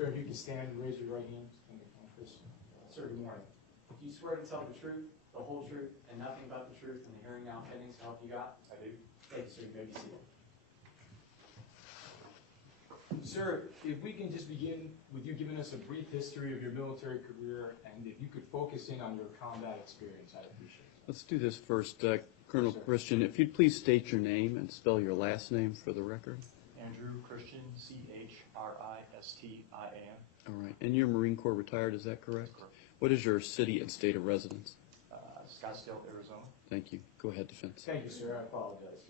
Sir, if you can stand and raise your right hand. Sir, good morning. Do you swear to tell the truth, the whole truth, and nothing but the truth in the hearing now pending, so help you God? I do. Thank you, sir. You may be seated. Sir, if we can just begin with you giving us a brief history of your military career, and if you could focus in on your combat experience, I'd appreciate it. Let's do this first. Colonel Christian, if you'd please state your name and spell your last name for the record. Andrew Christian, Christistin. All right. And you're Marine Corps retired, is that correct? Correct. What is your city and state of residence? Scottsdale, Arizona. Thank you. Go ahead, Defense. Thank you, sir. I apologize.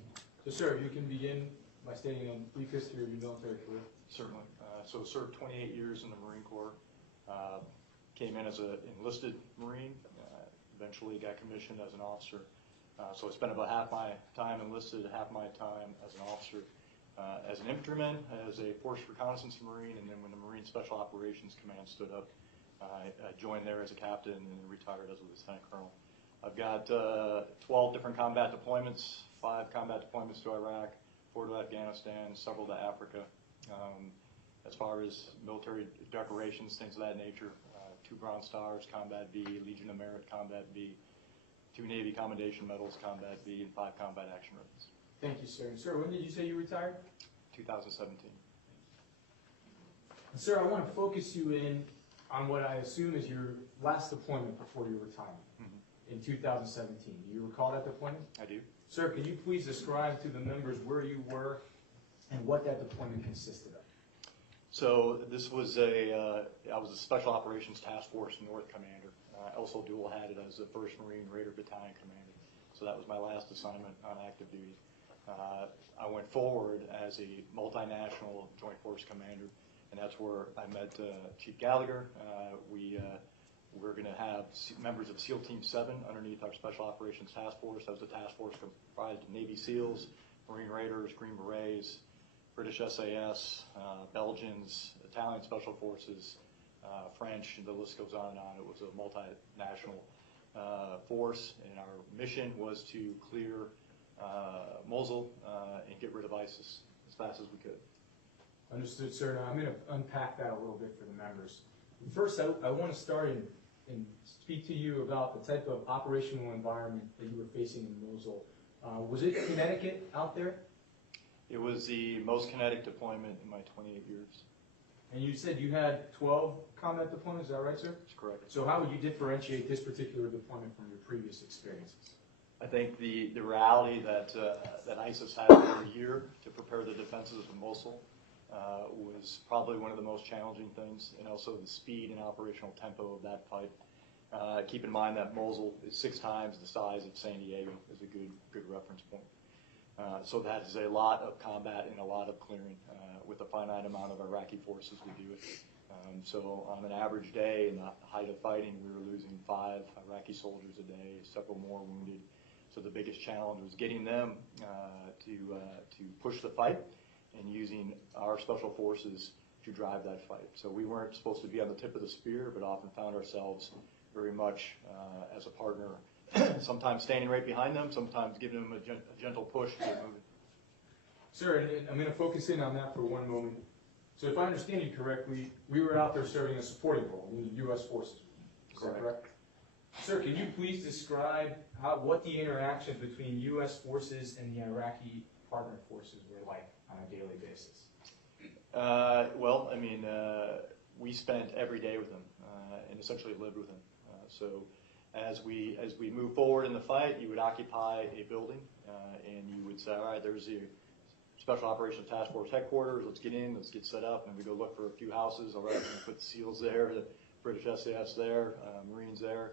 So, sir, if you can begin by stating a brief history of your military career. Certainly. So served 28 years in the Marine Corps. Came in as an enlisted Marine. Eventually got commissioned as an officer. So I spent about half my time enlisted, half my time as an officer. As an infantryman, as a Force Reconnaissance Marine, and then when the Marine Special Operations Command stood up, I joined there as a captain and then retired as a lieutenant colonel. I've got 12 different combat deployments, 5 combat deployments to Iraq, 4 to Afghanistan, several to Africa. As far as military decorations, things of that nature, 2 Bronze Stars, Combat B, Legion of Merit, Combat B, 2 Navy Commendation Medals, Combat B, and 5 Combat Action Ribbons. Thank you, sir. Sir, when did you say you retired? 2017. Sir, I want to focus you in on what I assume is your last deployment before your retirement in 2017. Do you recall that deployment? I do. Sir, can you please describe to the members where you were and what that deployment consisted of? So this was I was a Special Operations Task Force North Commander. I also dual-hatted as the 1st Marine Raider Battalion Commander. So that was my last assignment on active duty. I went forward as a multinational Joint Force Commander, and that's where I met Chief Gallagher. We're going to have members of SEAL Team 7 underneath our Special Operations Task Force. That was a task force comprised of Navy SEALs, Marine Raiders, Green Berets, British SAS, Belgians, Italian Special Forces, French, and the list goes on and on. It was a multinational force, and our mission was to clear Mosul and get rid of ISIS as fast as we could. Understood, sir. Now, I'm going to unpack that a little bit for the members. First, I want to start and speak to you about the type of operational environment that you were facing in Mosul. Was it Connecticut out there? It was the most kinetic deployment in my 28 years. And you said you had 12 combat deployments, is that right, sir? That's correct. So how would you differentiate this particular deployment from your previous experiences? I think the reality that ISIS had for a year to prepare the defenses of Mosul was probably one of the most challenging things, and also the speed and operational tempo of that fight. Keep in mind that Mosul is 6 times the size of San Diego, is a good reference point. So that is a lot of combat and a lot of clearing. With a finite amount of Iraqi forces, we do it. So on an average day, in the height of fighting, we were losing 5 Iraqi soldiers a day, several more wounded. So the biggest challenge was getting them to push the fight and using our special forces to drive that fight. So we weren't supposed to be on the tip of the spear, but often found ourselves very much as a partner, sometimes standing right behind them, sometimes giving them a gentle push to get moving. Sir, and I'm going to focus in on that for one moment. So if I understand you correctly, we were out there serving a supporting role in the U.S. forces. Is that correct? Sir, can you please describe what the interactions between U.S. forces and the Iraqi partner forces were like on a daily basis? Well, I mean, we spent every day with them and essentially lived with them. So as we move forward in the fight, you would occupy a building and you would say, all right, there's the Special Operations Task Force headquarters, let's get in, let's get set up, and we go look for a few houses, all right, we put the SEALs there, the British SAS there, Marines there,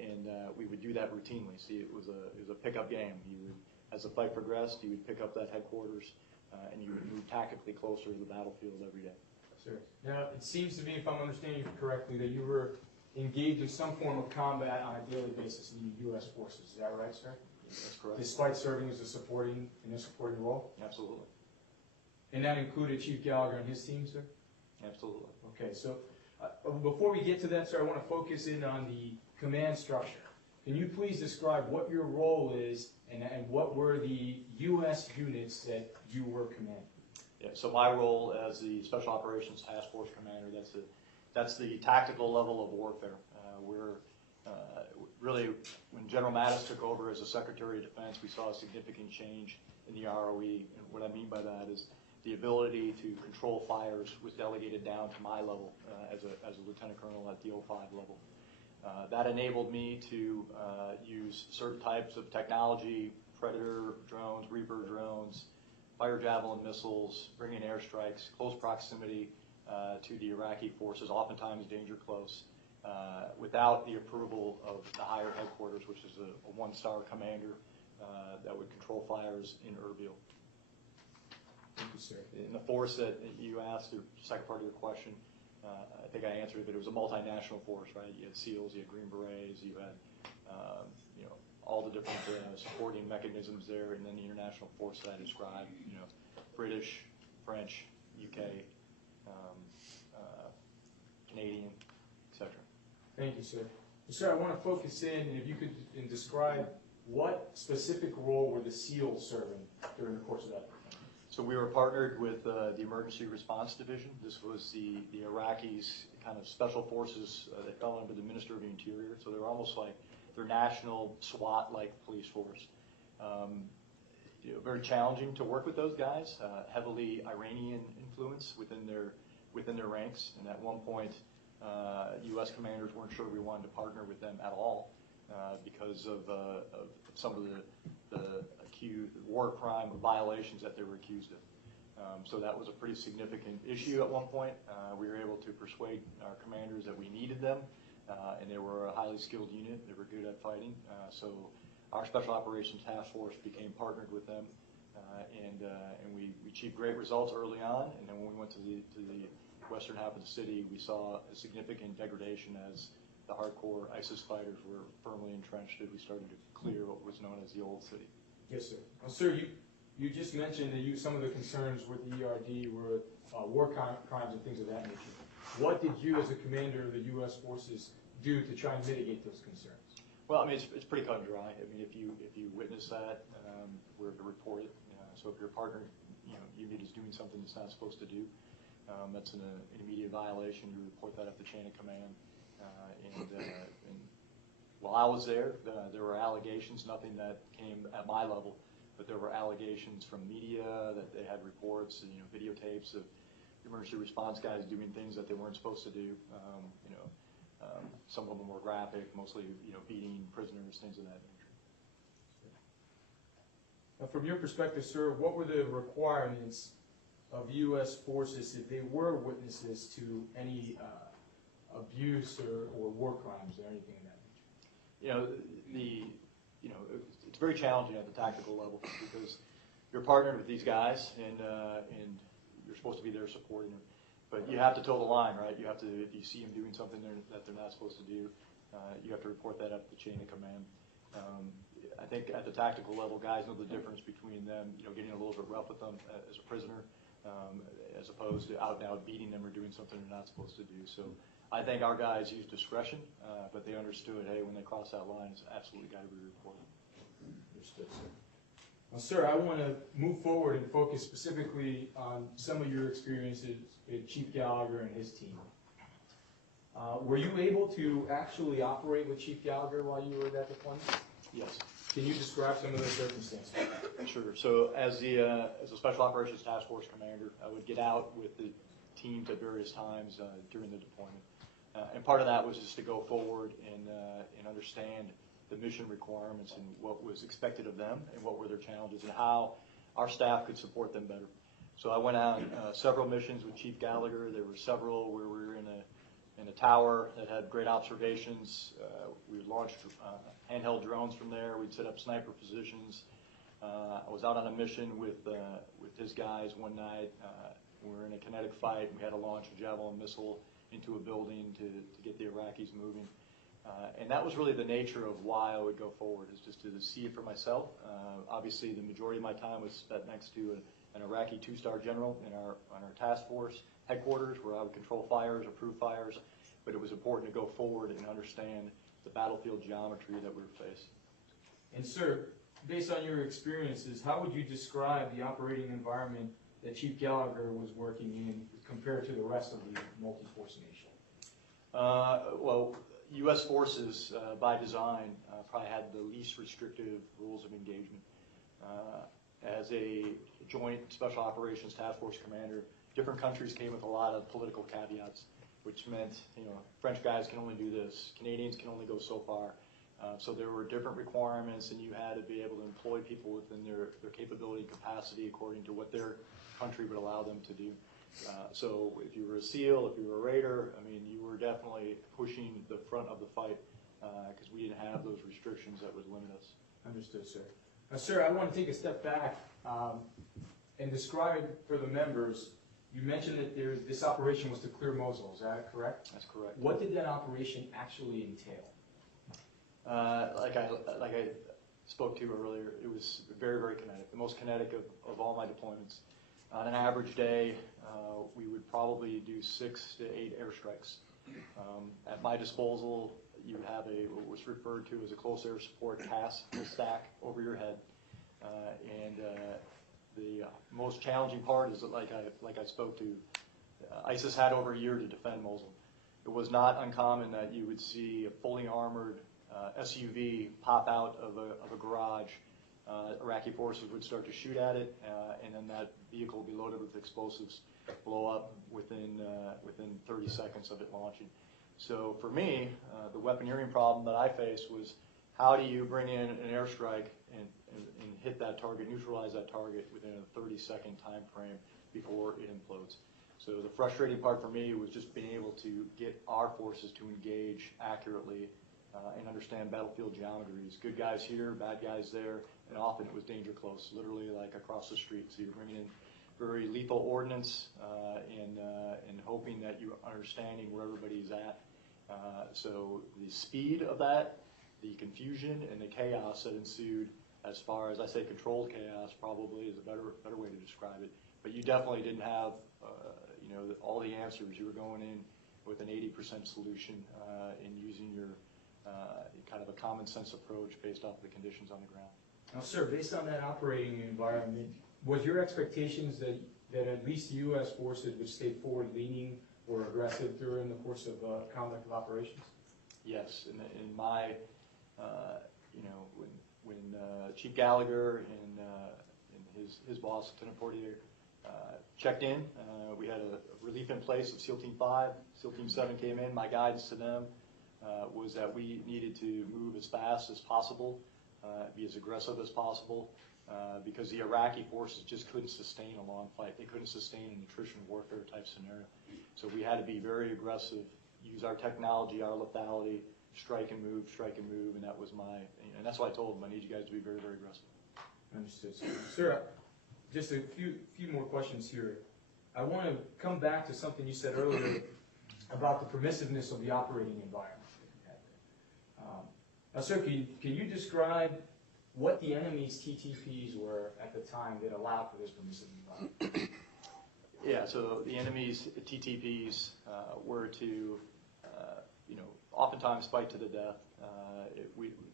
and we would do that routinely. See, it was a pickup game. You would, as the fight progressed, you would pick up that headquarters and you would move tactically closer to the battlefield every day. Sir, now it seems to me, if I'm understanding you correctly, that you were engaged in some form of combat on a daily basis in the U.S. forces. Is that right, sir? That's correct. Despite serving as a supporting role? Absolutely. And that included Chief Gallagher and his team, sir? Absolutely. Okay, so before we get to that, sir, I want to focus in on the command structure. Can you please describe what your role is and what were the U.S. units that you were commanding? Yeah, so my role as the Special Operations Task Force Commander, that's the tactical level of warfare. Really, when General Mattis took over as the Secretary of Defense, we saw a significant change in the ROE. And what I mean by that is the ability to control fires was delegated down to my level as a Lieutenant Colonel at the 05 level. That enabled me to use certain types of technology, Predator drones, Reaper drones, fire javelin missiles, bring in airstrikes, close proximity to the Iraqi forces, oftentimes danger close, without the approval of the higher headquarters, which is a one-star commander that would control fires in Erbil. Thank you, sir. In the force that you asked, the second part of your question, I think I answered it, but it was a multinational force, right? You had SEALs, you had Green Berets, you had all the different supporting mechanisms there, and then the international force that I described, British, French, UK, Canadian, etc. Thank you, sir. Sir, I want to focus in, and if you could describe what specific role were the SEALs serving during the course of that? So we were partnered with the Emergency Response Division. This was the Iraqis' kind of special forces that fell under the Minister of the Interior. So they were almost like their national SWAT-like police force. Very challenging to work with those guys. Heavily Iranian influence within their ranks. And at one point, U.S. commanders weren't sure we wanted to partner with them at all because of some of the war crime violations that they were accused of. So that was a pretty significant issue at one point. We were able to persuade our commanders that we needed them, and they were a highly skilled unit. They were good at fighting. So our Special Operations Task Force became partnered with them, and we achieved great results early on. And then when we went to the western half of the city, we saw a significant degradation as the hardcore ISIS fighters were firmly entrenched, and we started to clear what was known as the Old City. Yes, sir. Well, sir, you just mentioned that some of the concerns with the ERD were war crimes and things of that nature. What did you, as a commander of the U.S. forces, do to try and mitigate those concerns? Well, I mean, it's pretty cut and dry. I mean, if you witness that, we're to report it. So if your partner, unit is doing something it's not supposed to do, that's an immediate violation. You report that up the chain of command. And while I was there were allegations, nothing that came at my level, but there were allegations from media that they had reports, videotapes of emergency response guys doing things that they weren't supposed to do. Some of them were graphic, mostly beating prisoners, things of that nature. Now, from your perspective, sir, what were the requirements of U.S. forces if they were witnesses to any abuse or war crimes or anything of that nature? It's very challenging at the tactical level because you're partnered with these guys and you're supposed to be there supporting them. But you have to toe the line, right? You have to, if you see them doing something that they're not supposed to do, you have to report that up the chain of command. I think at the tactical level, guys know the difference between them, getting a little bit rough with them as a prisoner, as opposed to out and out beating them or doing something they're not supposed to do. So I think our guys used discretion, but they understood, hey, when they cross that line, it's absolutely got to be reported. Understood, sir. Well, sir, I want to move forward and focus specifically on some of your experiences with Chief Gallagher and his team. Were you able to actually operate with Chief Gallagher while you were at that deployment? Yes. Can you describe some of those circumstances? Sure. So as a Special Operations Task Force Commander, I would get out with the teams at various times during the deployment. And part of that was just to go forward and understand the mission requirements and what was expected of them and what were their challenges and how our staff could support them better. So I went on several missions with Chief Gallagher. There were several where we were in a tower that had great observations. We launched handheld drones from there. We'd set up sniper positions. I was out on a mission with his guys one night. We were in a kinetic fight. We had to launch a javelin missile into a building to get the Iraqis moving. And that was really the nature of why I would go forward, is just to see it for myself. Obviously, the majority of my time was spent next to an Iraqi two-star general on our task force headquarters, where I would control fires, approve fires. But it was important to go forward and understand the battlefield geometry that we were facing. And sir, based on your experiences, how would you describe the operating environment that Chief Gallagher was working in compared to the rest of the multi-force nation? Well, U.S. forces, by design, probably had the least restrictive rules of engagement. As a joint special operations task force commander, different countries came with a lot of political caveats, which meant, French guys can only do this, Canadians can only go so far. So there were different requirements, and you had to be able to employ people within their capability and capacity according to what their country would allow them to do. So if you were a SEAL, if you were a Raider, you were definitely pushing the front of the fight because we didn't have those restrictions that would limit us. Understood, sir. Sir, I want to take a step back and describe for the members, you mentioned that this operation was to clear Mosul, is that correct? That's correct. What did that operation actually entail? Like I spoke to earlier, it was very, very kinetic, the most kinetic of all my deployments. On an average day, we would probably do 6 to 8 airstrikes. At my disposal, you have what was referred to as a close air support task stack over your head. And the most challenging part is that, like I spoke to, ISIS had over a year to defend Mosul. It was not uncommon that you would see a fully armored SUV pop out of a garage. Iraqi forces would start to shoot at it, and then that vehicle would be loaded with explosives, blow up within 30 seconds of it launching. So for me, the weaponeering problem that I faced was how do you bring in an airstrike and hit that target, neutralize that target within a 30-second time frame before it implodes. So the frustrating part for me was just being able to get our forces to engage accurately and understand battlefield geometries. Good guys here, bad guys there, and often it was danger close, literally like across the street. So you're bringing in very lethal ordnance and hoping that you're understanding where everybody's at. So the speed of that, the confusion and the chaos that ensued, as far as I say controlled chaos probably is a better way to describe it. But you definitely didn't have all the answers. You were going in with an 80% solution and using your kind of a common sense approach based off the conditions on the ground. Now, sir, based on that operating environment, was your expectations that at least U.S. forces would stay forward-leaning or aggressive during the course of conduct of operations? Yes, in my, when Chief Gallagher and his boss, Lieutenant Portier, checked in, we had a relief in place of SEAL Team 5. SEAL Team 7 came in. My guidance to them was that we needed to move as fast as possible, be as aggressive as possible, because the Iraqi forces just couldn't sustain a long fight. They couldn't sustain an attrition warfare type scenario. So we had to be very aggressive, use our technology, our lethality, strike and move, and that was and that's why I told them I need you guys to be very, very aggressive. Understood, sir. Sir, just a few more questions here. I want to come back to something you said earlier about the permissiveness of the operating environment. Now, sir, can you describe what the enemy's TTPs were at the time that allowed for this permissive environment? Yeah, so the enemy's TTPs were to, oftentimes fight to the death.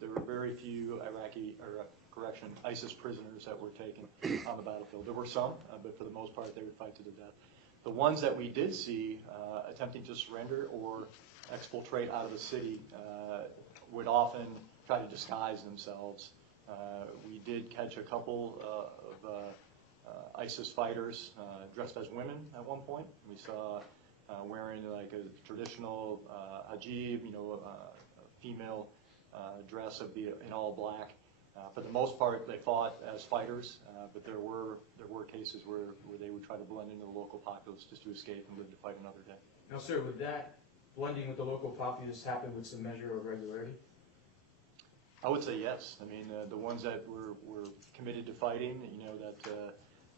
There were very few ISIS prisoners that were taken on the battlefield. There were some, but for the most part, they would fight to the death. The ones that we did see attempting to surrender or exfiltrate out of the city would often try to disguise themselves. We did catch a couple of ISIS fighters dressed as women at one point. We saw wearing like a traditional hijab, female dress in all black. For the most part, they fought as fighters, but there were cases where they would try to blend into the local populace just to escape and live to fight another day. Now, sir, would that blending with the local populace happen with some measure of regularity? I would say yes. I mean, the ones that were committed to fighting,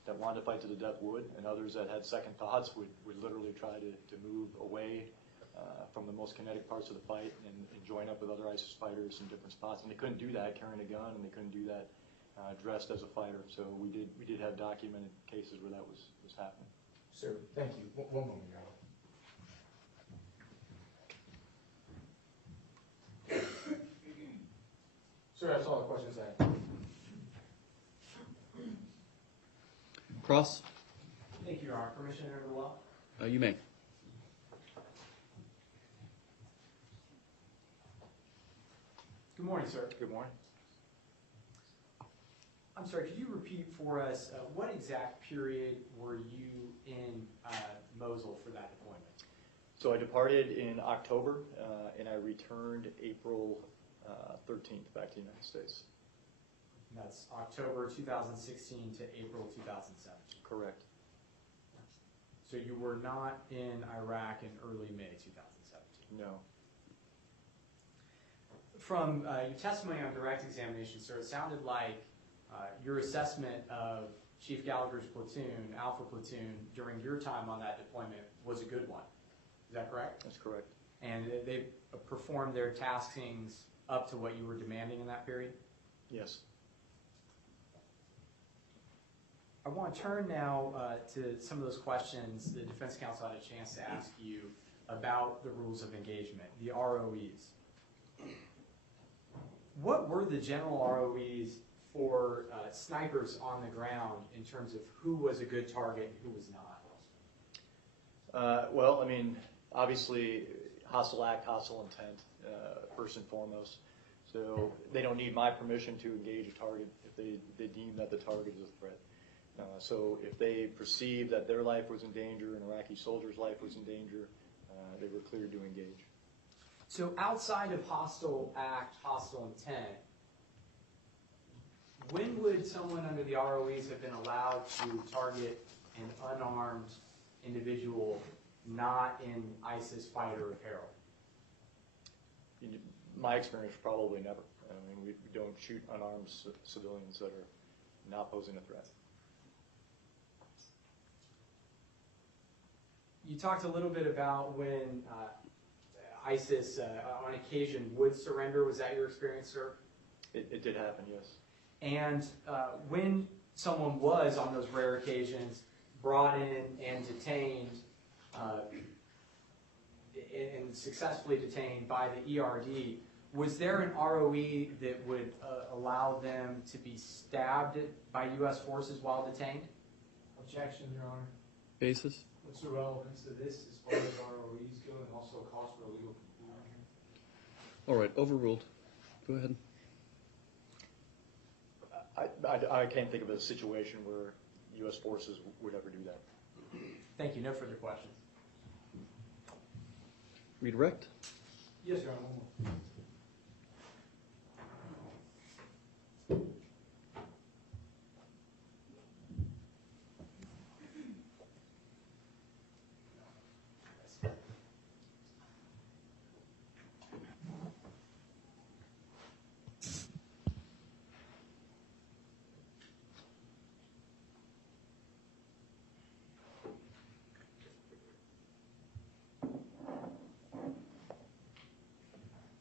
that wanted to fight to the death would, and others that had second thoughts would literally try to move away from the most kinetic parts of the fight and join up with other ISIS fighters in different spots. And they couldn't do that carrying a gun, and they couldn't do that dressed as a fighter. So we did have documented cases where that was happening. Sir, thank you. One moment, Your Honor. Sir, that's all the questions I have. Cross? permission to enter the well? You may. Good morning, sir. Good morning. I'm sorry, could you repeat for us, what exact period were you in Mosul for that deployment? So I departed in October, and I returned April 13th back to the United States. And that's October 2016 to April 2017. Correct. So you were not in Iraq in early May 2017? No. From your testimony on direct examination, sir, it sounded like your assessment of Chief Gallagher's platoon, Alpha Platoon, during your time on that deployment was a good one. Is that correct? That's correct. And they performed their taskings up to what you were demanding in that period? Yes. I want to turn now to some of those questions the defense counsel had a chance to ask you about the rules of engagement, the ROEs. What were the general ROEs for snipers on the ground in terms of who was a good target and who was not? Well, I mean, obviously, hostile act, hostile intent, first and foremost. So they don't need my permission to engage a target if they deem that the target is a threat. So if they perceived that their life was in danger, an Iraqi soldier's life was in danger, they were cleared to engage. So outside of hostile act, hostile intent, when would someone under the ROEs have been allowed to target an unarmed individual not in ISIS fighter apparel? In my experience, probably never. I mean, we don't shoot unarmed civilians that are not posing a threat. You talked a little bit about when ISIS, on occasion, would surrender. Was that your experience, sir? It did happen, yes. And when someone was, on those rare occasions, brought in and detained, and successfully detained by the ERD, was there an ROE that would allow them to be stabbed by U.S. forces while detained? Objection, Your Honor. Basis? What's the relevance to this as far as ROEs go and also cost for a legal conclusion? All right, overruled. Go ahead. I can't think of a situation where U.S. forces would ever do that. Thank you. No further questions. Redirect? Yes, Your Honor. One more.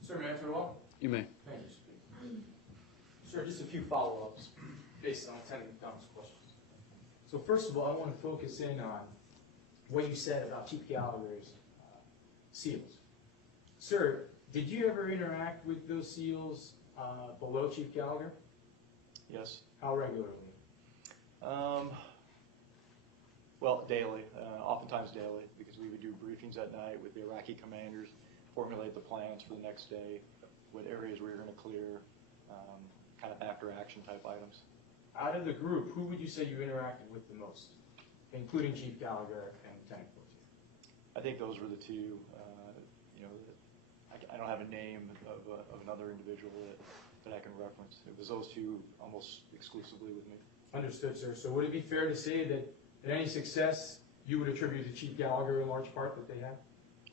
Sir, may I enter the well? You may. Thank you, sir. Sir, just a few follow-ups based on Lieutenant McDonald's questions. So first of all, I want to focus in on what you said about Chief Gallagher's SEALs. Sir, did you ever interact with those SEALs below Chief Gallagher? Yes. How regularly? Well, daily, oftentimes daily, because we would do briefings at night with the Iraqi commanders, formulate the plans for the next day, what areas we were going to clear, kind of after-action type items. Out of the group, who would you say you interacted with the most, including Chief Gallagher and Lieutenant Fortier? I think those were the two. I don't have a name of another individual that I can reference. It was those two almost exclusively with me. Understood, sir. So would it be fair to say that any success you would attribute to Chief Gallagher in large part that they had?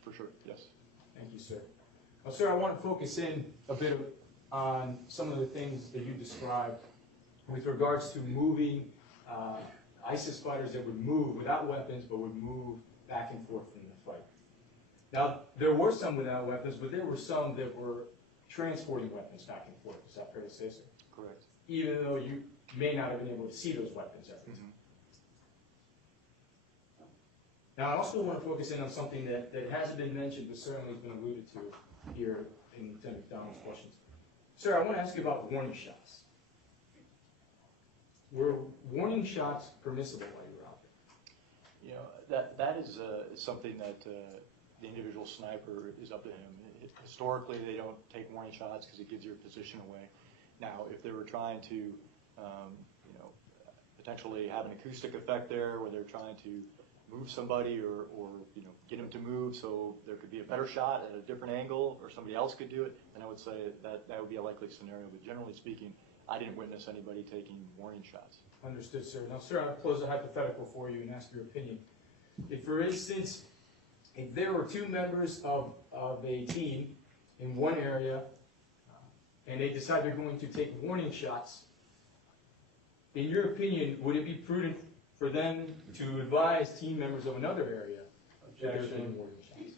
For sure, yes. Thank you, sir. Well, sir, I want to focus in a bit on some of the things that you described with regards to moving ISIS fighters that would move without weapons but would move back and forth in the fight. Now, there were some without weapons, but there were some that were transporting weapons back and forth. Is that fair to say, sir? Correct. Even though you may not have been able to see those weapons at the time. Now, I also want to focus in on something that hasn't been mentioned, but certainly has been alluded to here in Lieutenant McDonald's questions. Sir, I want to ask you about warning shots. Were warning shots permissible while you were out You know, that is something that the individual sniper is up to him. Historically, they don't take warning shots because it gives your position away. Now, if they were trying to, you know, potentially have an acoustic effect there, where they're trying to move somebody or you know, get them to move so there could be a better shot at a different angle, or somebody else could do it, then I would say that would be a likely scenario. But generally speaking, I didn't witness anybody taking warning shots. Understood, sir. Now, sir, I'll pose a hypothetical for you and ask your opinion. If, for instance, if there were two members of a team in one area, and they decide they're going to take warning shots, in your opinion, would it be prudent for them to advise team members of another area that they're taking warning shots?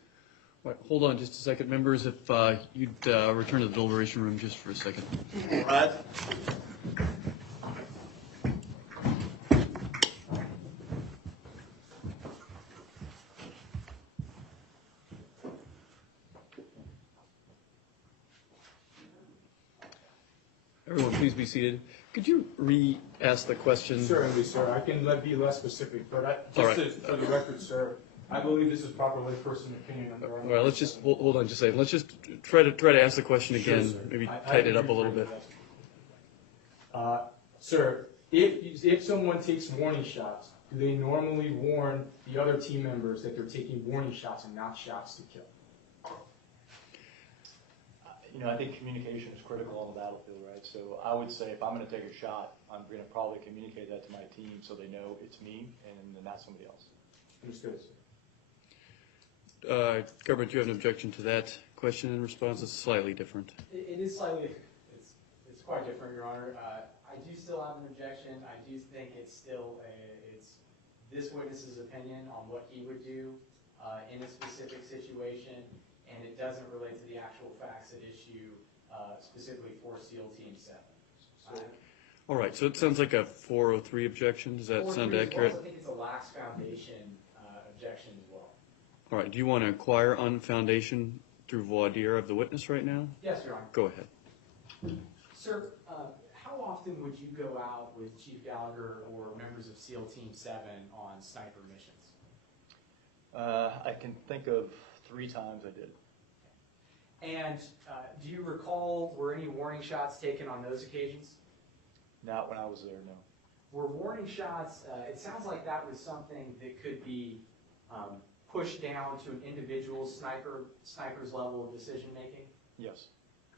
Right, hold on just a second, members, if you'd return to the deliberation room just for a second. All right. Everyone, please be seated. Could you re-ask the question? Certainly, sir. I can be less specific, but All right. for the record, sir, I believe this is proper layperson opinion. All right, let's just, hold on just a second. Let's just try to ask the question Sure, again, sir. maybe I tighten it up a agree little with bit. that. Sir, if someone takes warning shots, do they normally warn the other team members that they're taking warning shots and not shots to kill? You know, I think communication is critical on the battlefield, right? So I would say if I'm going to take a shot, I'm going to probably communicate that to my team so they know it's me and not somebody else. Understood, sir. Government, do you have an objection to that question and response? It's slightly different. It is slightly, it's quite different, Your Honor. I do still have an objection. I do think it's still it's this witness's opinion on what he would do in a specific situation, and it doesn't relate to the actual facts at issue, specifically for SEAL Team 7. All right, so it sounds like a 403 objection. Does that sound 403 as well, accurate? so I think it's a lax foundation objection as well. All right, do you want to inquire on foundation through voir dire of the witness right now? Yes, Your Honor. Go ahead. Sir, how often would you go out with Chief Gallagher or members of SEAL Team 7 on sniper missions? I can think of 3 times I did. And do you recall, were any warning shots taken on those occasions? Not when I was there, no. Were warning shots, it sounds like that was something that could be pushed down to an individual sniper's level of decision making? Yes.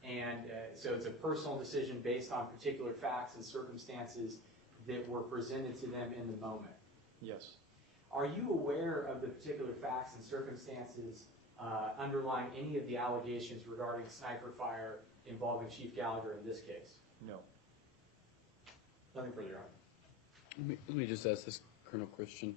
And so it's a personal decision based on particular facts and circumstances that were presented to them in the moment. Yes. Are you aware of the particular facts and circumstances underlying any of the allegations regarding sniper fire involving Chief Gallagher in this case? No. Nothing further, Your Honor. Let me just ask this, Colonel Christian.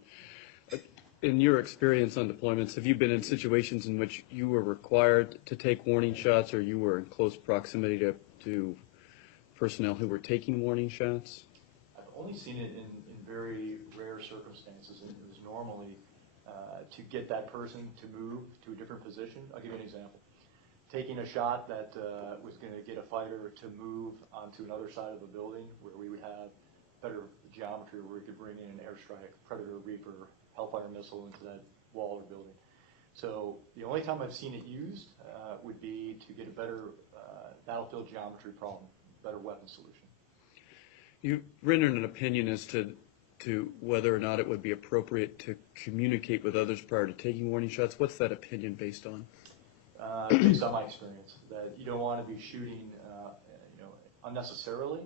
In your experience on deployments, have you been in situations in which you were required to take warning shots, or you were in close proximity to personnel who were taking warning shots? I've only seen it in very rare circumstances, and it was normally to get that person to move to a different position. I'll give you an example. Taking a shot that was going to get a fighter to move onto another side of a building where we would have better geometry, where we could bring in an airstrike, Predator, Reaper, Hellfire missile into that wall or building. So the only time I've seen it used would be to get a better battlefield geometry problem, better weapon solution. You rendered an opinion as to whether or not it would be appropriate to communicate with others prior to taking warning shots. What's that opinion based on? Based on my experience, that you don't want to be shooting unnecessarily,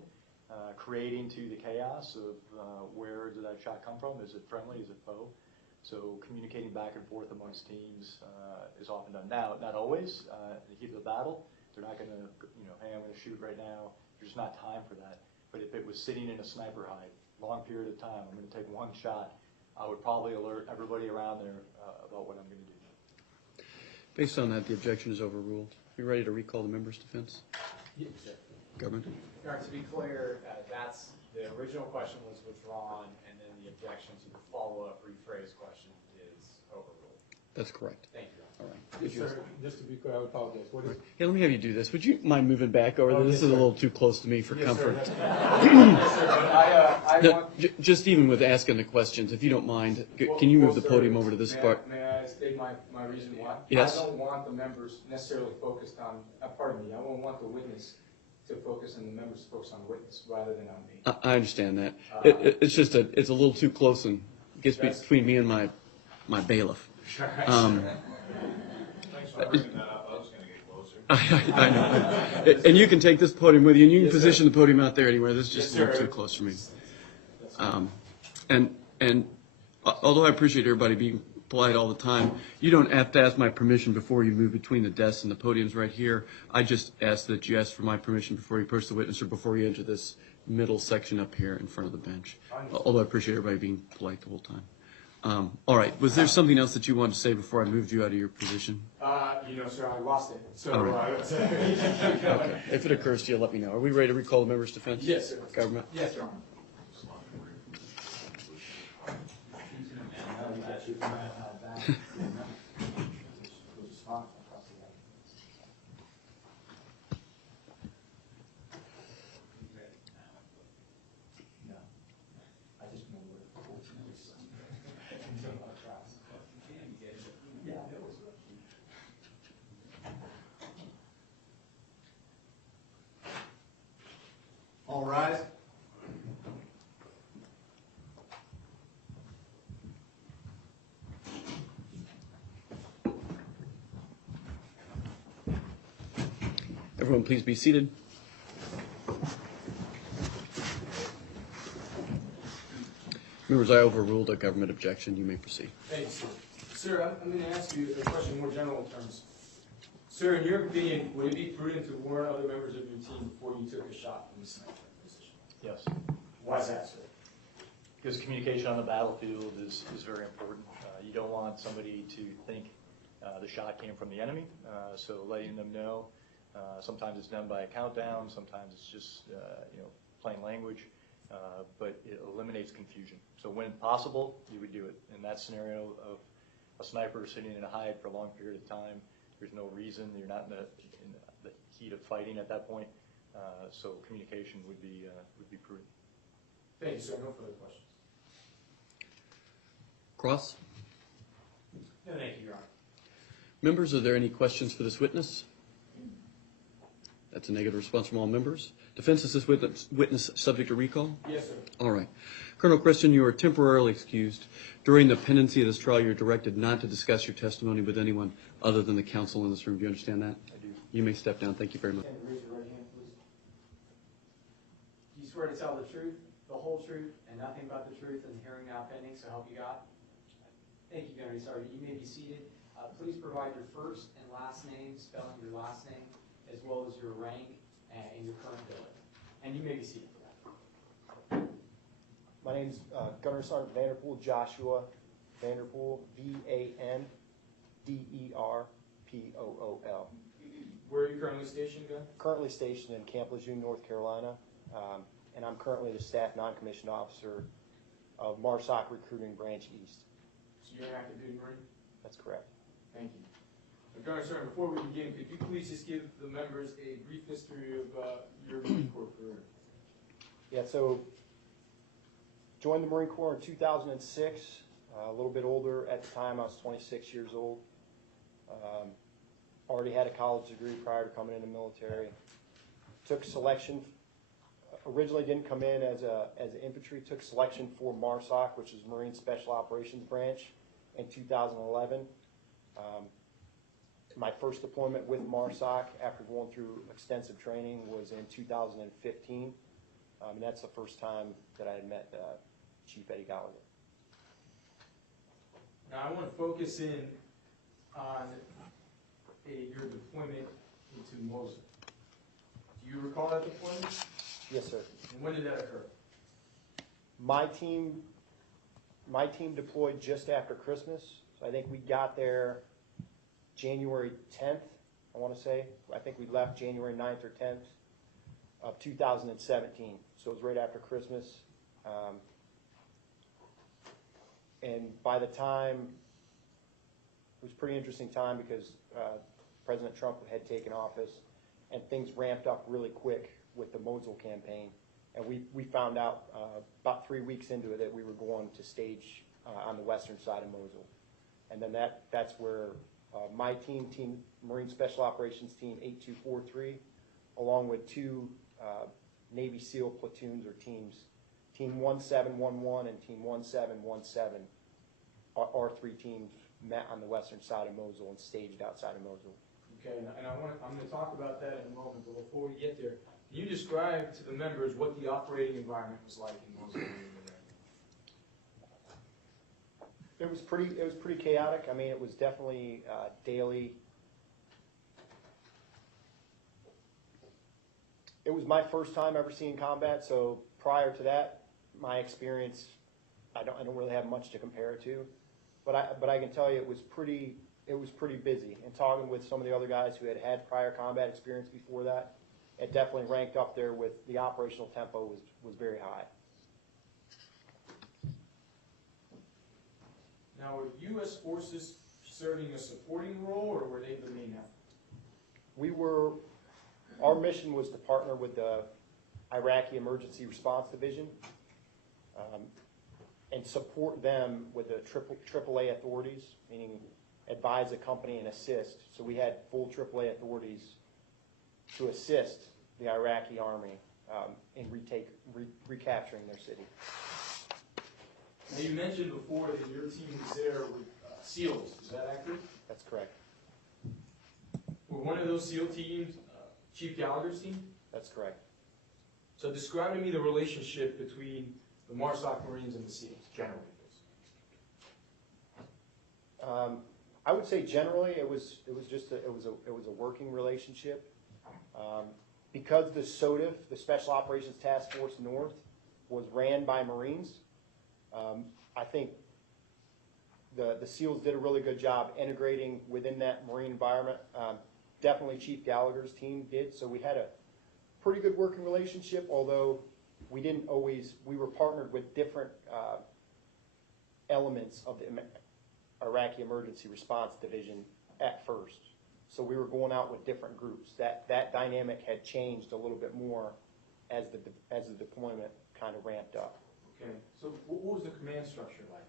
creating to the chaos of where did that shot come from? Is it friendly? Is it foe? So communicating back and forth amongst teams is often done. Now, not always. In the heat of the battle, they're not going to, hey, I'm going to shoot right now. There's not time for that. But if it was sitting in a sniper hide, long period of time, I'm going to take one shot, I would probably alert everybody around there about what I'm going to do. Based on that, the objection is overruled. Are you ready to recall the member's defense? Yes, sir. Government? Your Honor, to be clear, the original question was withdrawn, and then the objection to the follow-up rephrase question is overruled. That's correct. Thank you, Your Honor. All right. Yes, sir, just to be clear, I apologize. What is? Hey, let me have you do this. Would you mind moving back over? Oh, This yes, is a sir. little too close to me for Yes, comfort. sir. Yes, sir, but I No, want. just even with asking the questions, if you don't mind, can you move the podium over to this part? May I state my reason why? Yes. I don't want the members necessarily focused on, pardon me, I won't want the witness to focus and the members to focus on the witness rather than on me. I understand that. It's just it's a little too close and gets between me and my bailiff. Thanks for bringing that up, I was gonna get closer. I know. And you can take this podium with you, and you can position the podium out there anywhere. This is just a little too close for me. And although I appreciate everybody being polite all the time, you don't have to ask my permission before you move between the desks and the podiums right here. I just ask that you ask for my permission before you approach the witness or before you enter this middle section up here in front of the bench. Although I appreciate everybody being polite the whole time. All right. Was there something else that you wanted to say before I moved you out of your position? Sir, I lost it. So, All right. Okay. If it occurs to you, let me know. Are we ready to recall the member's defense? Yes, sir. Government? Yes, sir. All rise. Everyone, please be seated. Members, I overruled a government objection. You may proceed. Thanks, sir. Sir, I'm going to ask you a question in more general terms. Sir, in your opinion, would it be prudent to warn other members of your team before you took a shot from the sniper position? Yes, Why is that, sir? because communication on the battlefield is very important. You don't want somebody to think the shot came from the enemy, so letting them know. Sometimes it's done by a countdown, sometimes it's just plain language, but it eliminates confusion. So when possible, you would do it. In that scenario of a sniper sitting in a hide for a long period of time, there's no reason, you're not in the heat of fighting at that point, so communication would be prudent. Thank you, sir. No further questions. Cross? No, thank you, Your Honor. Members, are there any questions for this witness? That's a negative response from all members. Defense, is this witness subject to recall? Yes, sir. All right. Colonel Christian, you are temporarily excused. During the pendency of this trial, you're directed not to discuss your testimony with anyone other than the counsel in this room. Do you understand that? I do. You may step down. Thank you very much. And raise your right hand, please. Do you swear to tell the truth, the whole truth, and nothing but the truth in the hearing now pending, so help you God? Thank you, Gunnery Sgt. You may be seated. Please provide your first and last name, spelling your last name, as well as your rank and your current billing. And you may be seated for that. My name's Gunnery Sgt. Vanderpool Joshua Vanderpool, Vanderpool. Where are you currently stationed, Gun? Currently stationed in Camp Lejeune, North Carolina, and I'm currently the staff non-commissioned officer of MARSOC Recruiting Branch East. So you're an active duty Marine? That's correct. Thank you. Gunnery Sgt., before we begin, could you please just give the members a brief history of your Marine Corps career? Yeah, so joined the Marine Corps in 2006, a little bit older at the time. I was 26 years old. Already had a college degree prior to coming in the military. Took selection, originally didn't come in as an infantry, took selection for MARSOC, which is Marine Special Operations Branch, in 2011. My first deployment with MARSOC after going through extensive training was in 2015. And that's the first time that I had met Chief Eddie Gallagher. Now, I want to focus in on your deployment into Mosul. Do you recall that deployment? Yes, sir. And when did that occur? My team deployed just after Christmas. So I think we got there January 10th, I want to say. I think we left January 9th or 10th of 2017. So it was right after Christmas. And by the time was a pretty interesting time because President Trump had taken office, and things ramped up really quick with the Mosul campaign. And we found out about 3 weeks into it that we were going to stage on the western side of Mosul. And then that's where my team, Marine Special Operations Team 8243, along with two Navy SEAL platoons or teams, Team 1711 and Team 1717, our three teams met on the western side of Mosul and staged outside of Mosul. Okay, and I'm gonna talk about that in a moment, but before we get there, can you describe to the members what the operating environment was like in Mosul when you were there? It was pretty chaotic. I mean, it was definitely daily. It was my first time ever seeing combat, so prior to that, my experience, I don't really have much to compare it to, but I can tell you it was pretty busy. And talking with some of the other guys who had prior combat experience before that, it definitely ranked up there with the operational tempo was very high. Now, were U.S. forces serving a supporting role, or were they the main effort? Our mission was to partner with the Iraqi Emergency Response Division and support them with the AAA authorities, meaning advise, accompany, and assist. So we had full AAA authorities to assist the Iraqi army in recapturing their city. Now, you mentioned before that your team was there with SEALs. Is that accurate? That's correct. Were one of those SEAL teams Chief Gallagher's team? That's correct. So describe to me the relationship between the MARSOC Marines and the SEALs, generally. I would say generally it was a working relationship. Because the SOTF, the Special Operations Task Force North, was ran by Marines, I think the SEALs did a really good job integrating within that Marine environment. Definitely Chief Gallagher's team did, so we had a pretty good working relationship, although we were partnered with different elements of the Iraqi Emergency Response Division at first. So we were going out with different groups. That dynamic had changed a little bit more as the deployment kind of ramped up. Okay, so what was the command structure like?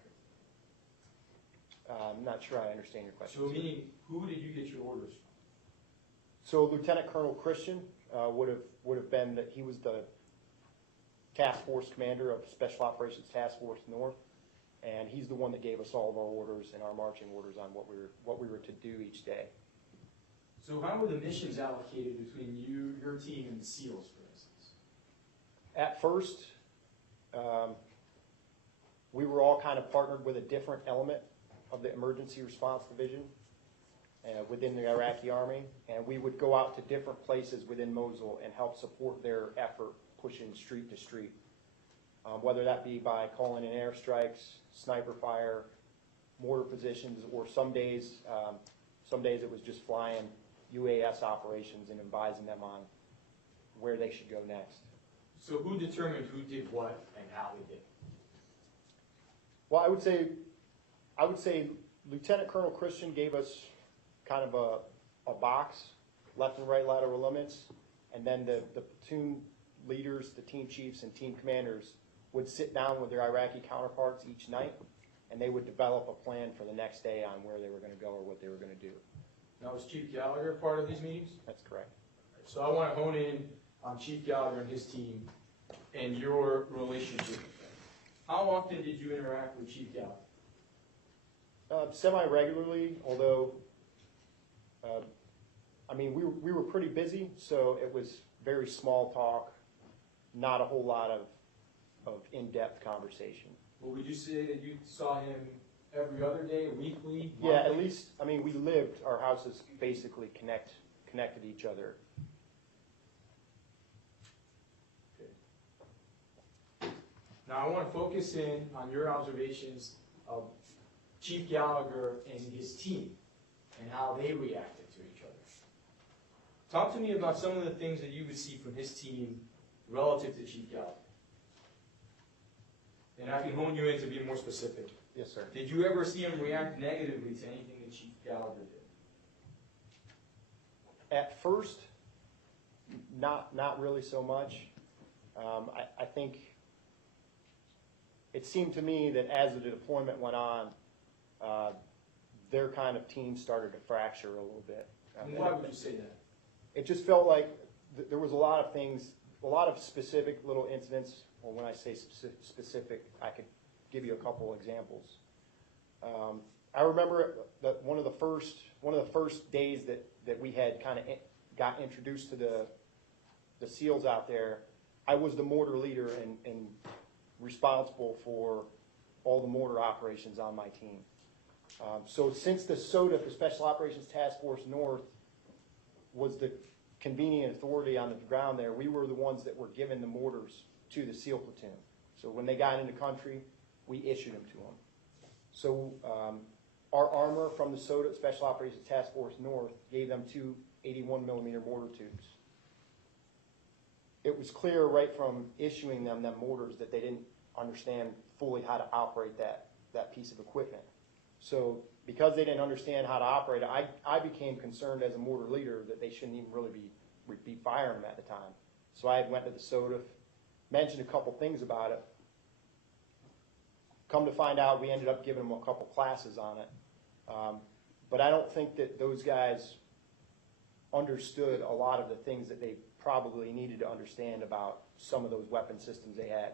I'm not sure I understand your question. So meaning, who did you get your orders from? So Lieutenant Colonel Christian would have been he was the task force commander of Special Operations Task Force North, and he's the one that gave us all of our orders and our marching orders on what we were to do each day. So how were the missions allocated between your team and the SEALs, for instance? At first, we were all kind of partnered with a different element of the Emergency Response Division within the Iraqi Army, and we would go out to different places within Mosul and help support their effort pushing street to street, whether that be by calling in airstrikes, sniper fire, mortar positions, or some days it was just flying UAS operations and advising them on where they should go next. So who determined who did what and how they did it? Well, I would say Lieutenant Colonel Christian gave us kind of a box, left and right lateral limits, and then the platoon leaders, the team chiefs, and team commanders would sit down with their Iraqi counterparts each night, and they would develop a plan for the next day on where they were going to go or what they were going to do. Now, was Chief Gallagher part of these meetings? That's correct. So I want to hone in on Chief Gallagher and his team and your relationship with them. How often did you interact with Chief Gallagher? Semi-regularly, although, I mean, we were pretty busy, so it was very small talk, not a whole lot of in-depth conversation. Well, would you say that you saw him every other day, weekly? Yeah, monthly? at least, I mean, we lived, our houses basically connected each other. Now I want to focus in on your observations of Chief Gallagher and his team and how they reacted to each other. Talk to me about some of the things that you would see from his team relative to Chief Gallagher. And I can hone you in to be more specific. Yes, sir. Did you ever see him react negatively to anything thinking Chief Gallagher did? At first, not really so much. I think it seemed to me that as the deployment went on, their kind of team started to fracture a little bit. And why would you say that? It just felt like there was a lot of things, a lot of specific little incidents. Well, when I say specific, I could give you a couple examples. I remember that one of the first days that we had kind of got introduced to the SEALs out there, I was the mortar leader and responsible for all the mortar operations on my team. So since the SOTF, the Special Operations Task Force North, was the convening authority on the ground there, we were the ones that were giving the mortars to the SEAL platoon. So when they got into country, we issued them to them. So our armor from the SOTF, Special Operations Task Force North, gave them 2 81mm mortar tubes. It was clear right from issuing them mortars that they didn't understand fully how to operate that piece of equipment. So because they didn't understand how to operate it, I became concerned as a mortar leader that they shouldn't even really be firing them at the time. So I went to the SOTF, mentioned a couple things about it. Come to find out, we ended up giving them a couple classes on it. But I don't think that those guys understood a lot of the things that they probably needed to understand about some of those weapon systems they had.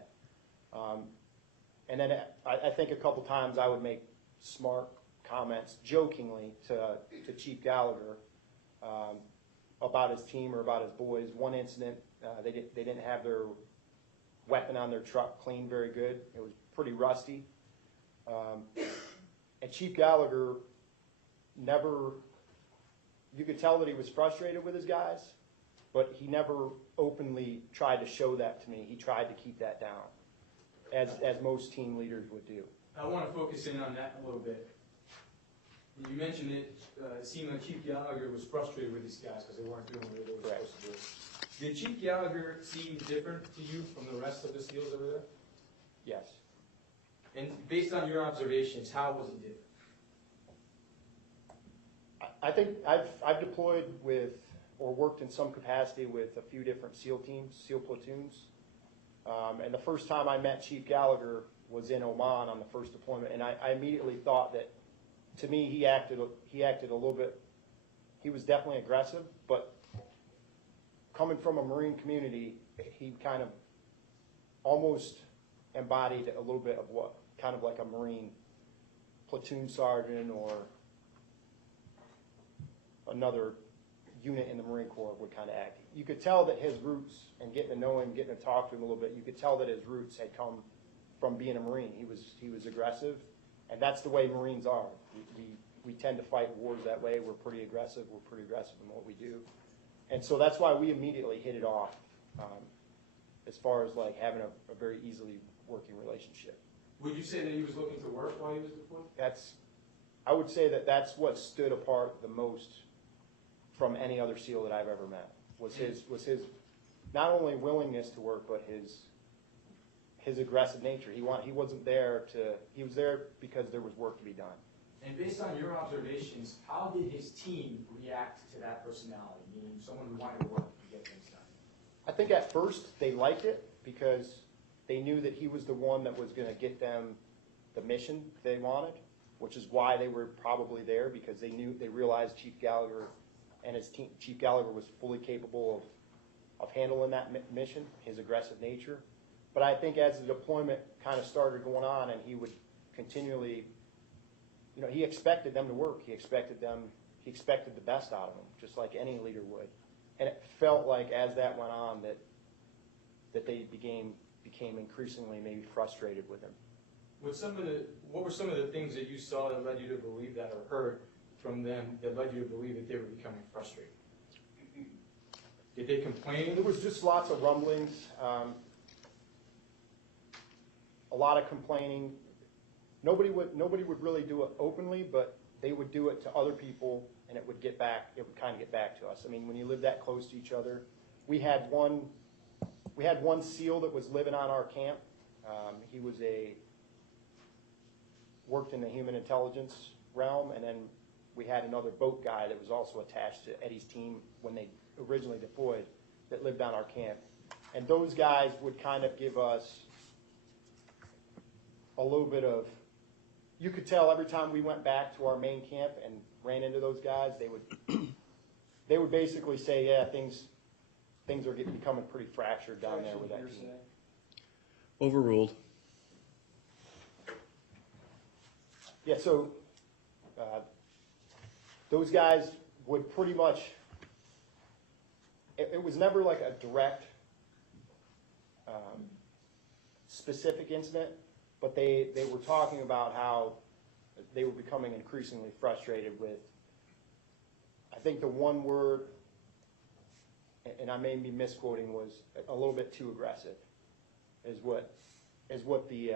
And then I think a couple times I would make smart comments jokingly to Chief Gallagher about his team or about his boys. One incident, they didn't have their weapon on their truck cleaned very good. It was pretty rusty. And Chief Gallagher never, you could tell that he was frustrated with his guys, but he never openly tried to show that to me. He tried to keep that down, as most team leaders would do. I want to focus in on that a little bit. You mentioned it seemed like Chief Gallagher was frustrated with these guys because they weren't doing what they were supposed to do. Did Chief Gallagher seem different to you from the rest of the SEALs over there? Yes. And based on your observations, how was he different? I think I've deployed with or worked in some capacity with a few different SEAL teams, SEAL platoons. And the first time I met Chief Gallagher was in Oman on the first deployment, and I immediately thought that, to me, he acted a little bit, he was definitely aggressive, but coming from a Marine community, he kind of almost embodied a little bit of what, kind of like a Marine platoon sergeant or another unit in the Marine Corps would kind of act. You could tell that his roots, and getting to know him, getting to talk to him a little bit, you could tell that his roots had come from being a Marine. He was aggressive, and that's the way Marines are. We tend to fight wars that way. We're pretty aggressive. We're pretty aggressive in what we do. And so that's why we immediately hit it off as far as like having a very easily working relationship. Would you say that he was looking to work while he was deployed? I would say that that's what stood apart the most from any other SEAL that I've ever met, was his not only willingness to work, but his aggressive nature. He wasn't there he was there because there was work to be done. And based on your observations, how did his team react to that personality, meaning someone who wanted to work and get things done? I think at first they liked it because they knew that he was the one that was going to get them the mission they wanted, which is why they were probably there, because they realized Chief Gallagher and his team, Chief Gallagher was fully capable of handling that mission, his aggressive nature. But I think as the deployment kind of started going on and he would continually, he expected them to work. He expected the best out of them, just like any leader would. And it felt like as that went on that they became increasingly maybe frustrated with him. What were some of the things that you saw that led you to believe that, or heard from them that led you to believe that they were becoming frustrated? Did they complain? There was just lots of rumblings, a lot of complaining. Nobody would really do it openly, but they would do it to other people, and it would kind of get back to us. I mean, when you live that close to each other, we had one SEAL that was living on our camp. He worked in the human intelligence realm, and then we had another boat guy that was also attached to Eddie's team when they originally deployed that lived on our camp. And those guys would kind of give us a little bit of, you could tell every time we went back to our main camp and ran into those guys, they would basically say, yeah, things are becoming pretty fractured down there with that team. Overruled. Yeah, so those guys would pretty much, it was never like a direct specific incident, but they were talking about how they were becoming increasingly frustrated with, I think the one word, and I may be misquoting, was a little bit too aggressive, is what the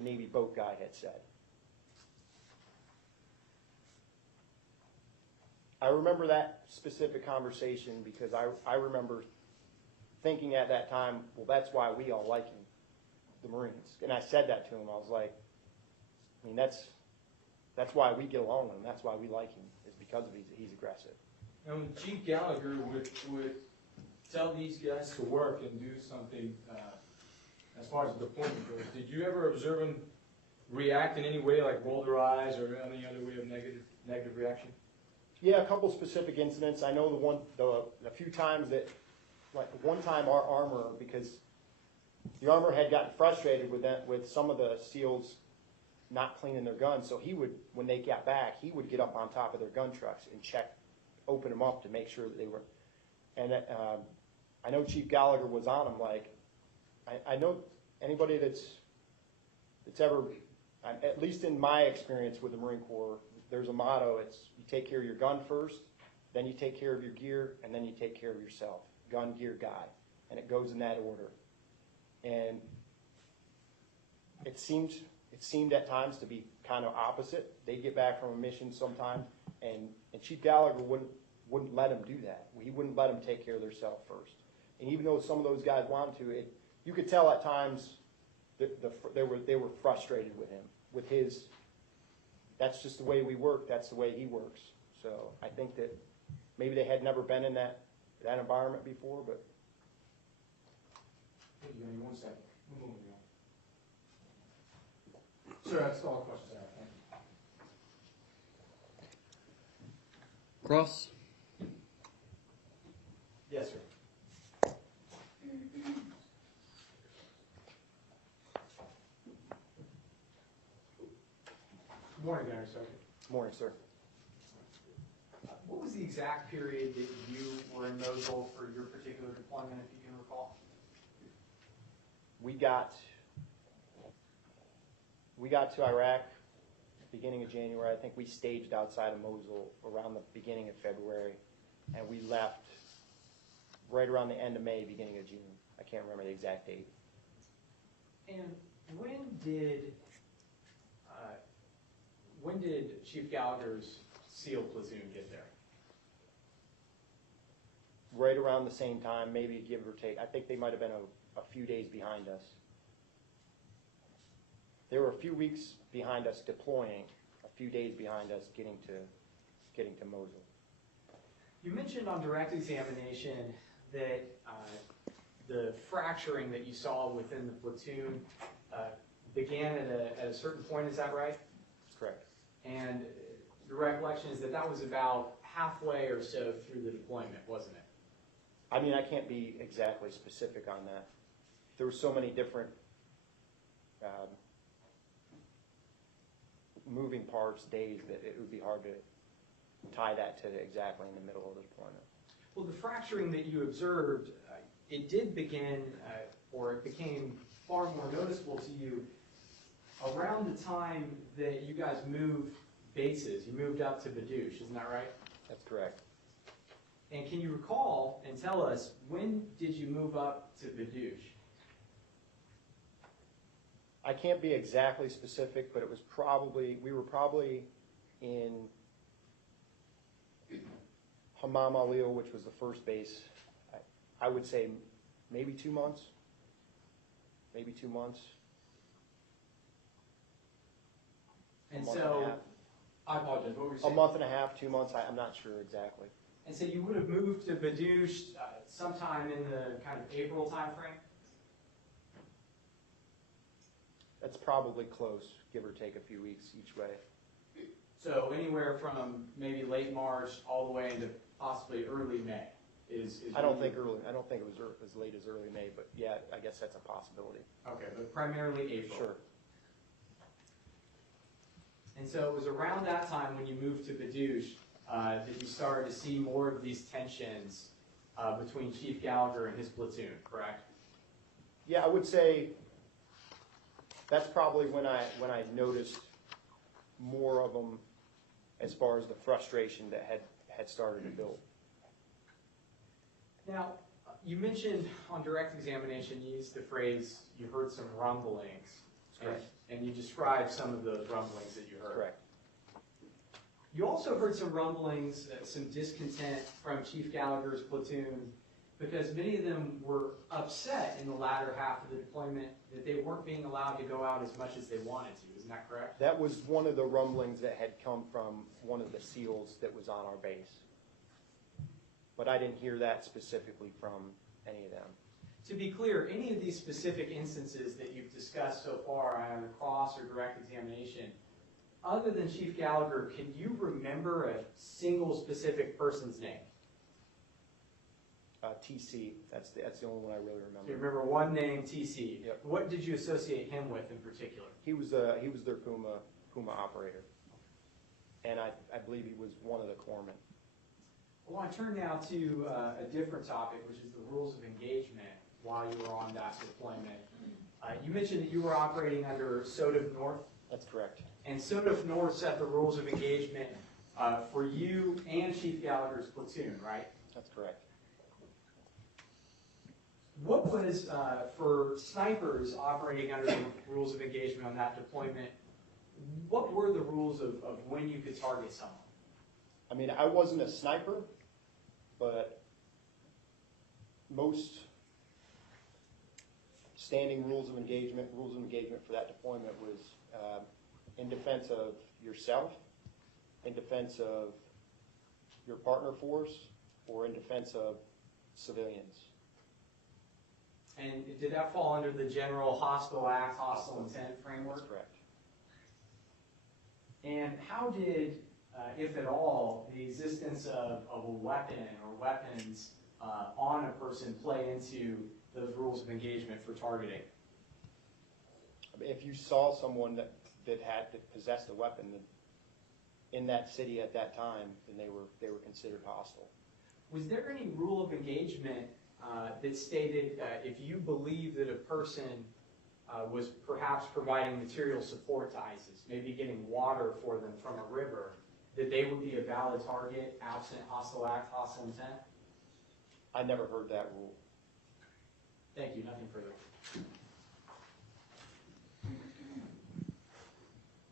Navy boat guy had said. I remember that specific conversation because I remember thinking at that time, well, that's why we all like him, the Marines. And I said that to him. I was like, I mean, that's why we get along with him. That's why we like him, is because of he's aggressive. And when Chief Gallagher would tell these guys to work and do something, as far as the deployment goes, did you ever observe him react in any way, like roll their eyes or any other way of negative reaction? Yeah, a couple specific incidents. I know the few times that, like one time our armor, because the armor had gotten frustrated with some of the SEALs not cleaning their guns, so he would, when they got back, he would get up on top of their gun trucks and open them up to make sure that they were, and I know Chief Gallagher was on them, like, I know anybody that's ever, at least in my experience with the Marine Corps, there's a motto, it's you take care of your gun first, then you take care of your gear, and then you take care of yourself. Gun, gear, guy. And it goes in that order. And it seemed at times to be kind of opposite. They'd get back from a mission sometime, and Chief Gallagher wouldn't let them do that. He wouldn't let them take care of themselves first. And even though some of those guys wanted to, you could tell at times that they were frustrated with him, with his, that's just the way we work, that's the way he works. So I think that maybe they had never been in that environment before, but. Hey, give me 1 second. We're moving on. Sir, that's all the questions I have. Thank you. Cross? Yes, sir. Good morning, Gunnery Sgt. Morning, sir. What was the exact period that you were in Mosul for your particular deployment, if you can recall? We got to Iraq beginning of January. I think we staged outside of Mosul around the beginning of February, and we left right around the end of May, beginning of June. I can't remember the exact date. And when did Chief Gallagher's SEAL platoon get there? Right around the same time, maybe give or take. I think they might have been a few days behind us. They were a few weeks behind us deploying, a few days behind us getting to Mosul. You mentioned on direct examination that the fracturing that you saw within the platoon began at a certain point, is that right? Correct. And the recollection is that was about halfway or so through the deployment, wasn't it? I mean, I can't be exactly specific on that. There were so many different moving parts, days, that it would be hard to tie that to exactly in the middle of the deployment. Well, the fracturing that you observed, it did begin, or it became far more noticeable to you around the time that you guys moved bases. You moved up to Badouche, isn't that right? That's correct. And can you recall and tell us, when did you move up to Badouche? I can't be exactly specific, but it was we were probably in Hammam Alil, which was the first base. I would say maybe 2 months. Maybe 2 months. And A month and a so, half. I apologize, what were you A saying? month and a half, 2 months, I'm not sure exactly. And so you would have moved to Badouche sometime in the kind of April timeframe? That's probably close, give or take a few weeks each way. So anywhere from maybe late March all the way into possibly early May is. I don't think it was as late as early May, but yeah, I guess that's a possibility. Okay, but primarily April. Sure. And so it was around that time when you moved to Badouche that you started to see more of these tensions between Chief Gallagher and his platoon, correct? Yeah, I would say that's probably when I noticed more of them as far as the frustration that had started to build. Now, you mentioned on direct examination, you used the phrase, you heard some rumblings. Correct. And you described some of those rumblings that you heard. Correct. You also heard some rumblings, some discontent from Chief Gallagher's platoon, because many of them were upset in the latter half of the deployment that they weren't being allowed to go out as much as they wanted to. Isn't that correct? That was one of the rumblings that had come from one of the SEALs that was on our base. But I didn't hear that specifically from any of them. To be clear, any of these specific instances that you've discussed so far on the cross or direct examination, other than Chief Gallagher, can you remember a single specific person's name? TC, that's the only one I really So you remember. remember one name, TC. Yep. What did you associate him with in particular? He was their Puma operator, and I believe he was one of the corpsmen. Well, I turn now to a different topic, which is the rules of engagement while you were on that deployment. You mentioned that you were operating under SOTF North, That's correct. and SOTF North set the rules of engagement for you and Chief Gallagher's platoon, right? That's correct. What was, for snipers operating under the rules of engagement on that deployment, what were the rules of when you could target someone? I mean, I wasn't a sniper, but most standing rules of engagement for that deployment was in defense of yourself, in defense of your partner force, or in defense of civilians. And did that fall under the general hostile act, hostile intent framework? That's correct. And how did, if at all, the existence of a weapon or weapons on a person play into those rules of engagement for targeting? I mean, if you saw someone that possessed a weapon in that city at that time, then they were considered hostile. Was there any rule of engagement that stated if you believe that a person was perhaps providing material support to ISIS, maybe getting water for them from a river, that they would be a valid target absent hostile act, hostile intent? I never heard that rule. Thank you, nothing further.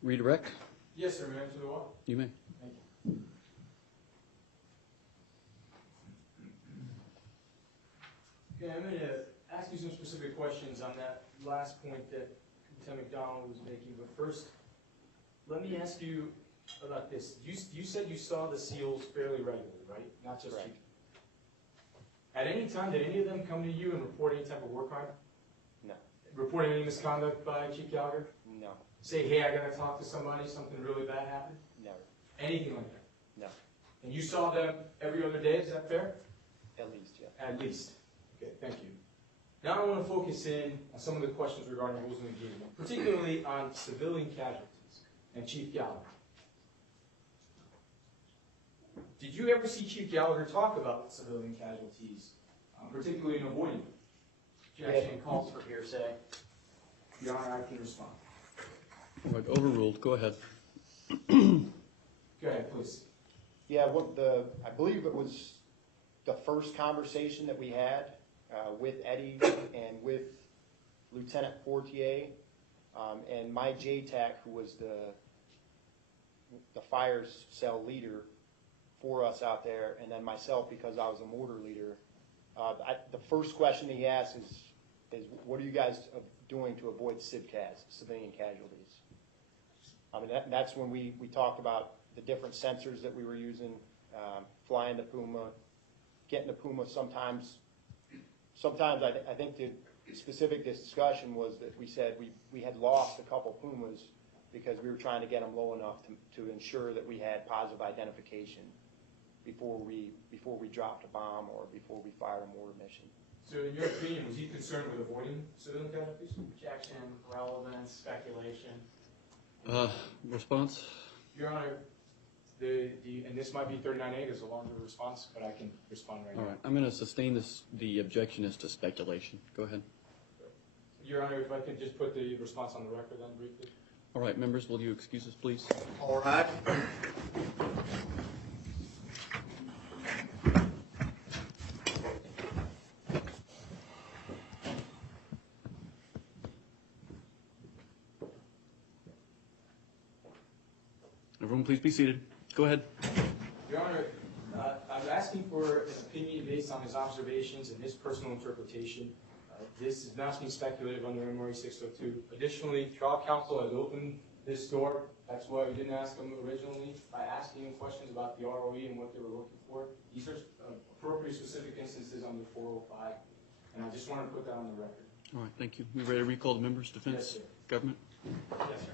Redirect? Yes, sir, ma'am, to the wall. You may. Thank you. Okay, I'm going to ask you some specific questions on that last point that Lieutenant McDonald was making, but first, let me ask you about this. You said you saw the SEALs fairly regularly, right? Not just Correct. you. At any time, did any of them come to you and report any type of war crime? No. Report any misconduct by Chief Gallagher? No. Say, hey, I gotta talk to somebody, something really bad happened? Never. Anything like that? No. And you saw them every other day, is that fair? At least, yeah. At least. Okay, thank you. Now I want to focus in on some of the questions regarding rules of engagement, particularly on civilian casualties and Chief Gallagher. Did you ever see Chief Gallagher talk about civilian casualties, particularly in avoiding them? Objection calls for hearsay. Your Honor, I can respond. All right, overruled. Go ahead. Go ahead, please. Yeah, I believe it was the first conversation that we had with Eddie and with Lieutenant Fortier and my JTAC, who was the fire cell leader for us out there, and then myself because I was a mortar leader. The first question he asked is what are you guys doing to avoid civilian casualties? I mean, that's when we talked about the different sensors that we were using, flying the Puma, getting the Puma sometimes I think the specific discussion was that we said we had lost a couple Pumas because we were trying to get them low enough to ensure that we had positive identification before we dropped a bomb or before we fired a mortar mission. So in your opinion, was he concerned with avoiding civilian casualties? Projection, relevance, speculation. Response? Your Honor, and this might be 39A, there's a longer response, but I can respond right All now. right, I'm going to sustain the objection as to speculation. Go ahead. Your Honor, if I could just put the response on the record then briefly. All right, members, will you excuse us, please? All right. Everyone, please be seated. Go ahead. Your Honor, I'm asking for an opinion based on his observations and his personal interpretation. This is not being speculative under MRA 602. Additionally, trial counsel has opened this door. That's why we didn't ask him originally, by asking him questions about the ROE and what they were looking for. These are appropriate specific instances under 405, and I just want to put that on the record. All right, thank you. We ready to recall the members' defense? Yes, sir. Government? Yes, sir.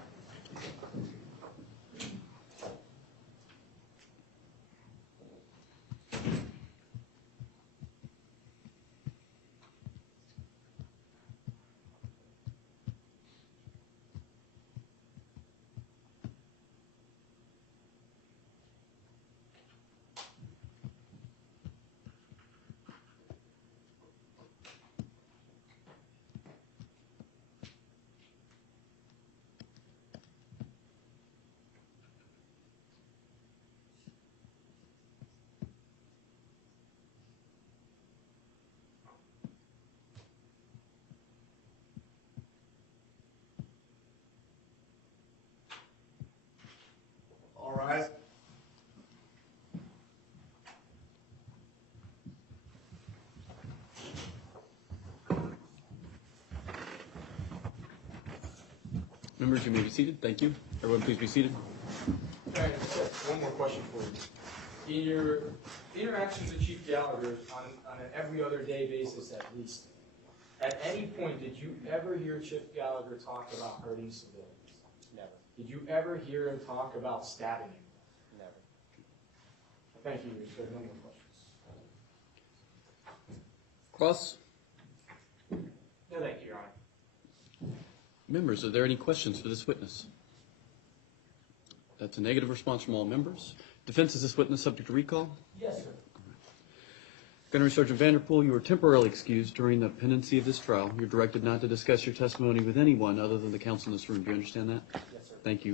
All rise. Members, you may be seated. Thank you. Everyone, please be seated. All right, one more question for you. In your interactions with Chief Gallagher on an every other day basis at least, at any point did you ever hear Chief Gallagher talk about hurting civilians? Never, Did you ever hear him talk about stabbing him? never. Thank you, Richard. No more questions. Cross? No, thank you, Your Honor. Members, are there any questions for this witness? That's a negative response from all members. Defense, is this witness subject to recall? Yes, sir. Gunnery Sgt. Vanderpool, you are temporarily excused during the pendency of this trial. You're directed not to discuss your testimony with anyone other than the counsel in this room. Do you understand that? Yes, sir. Thank you.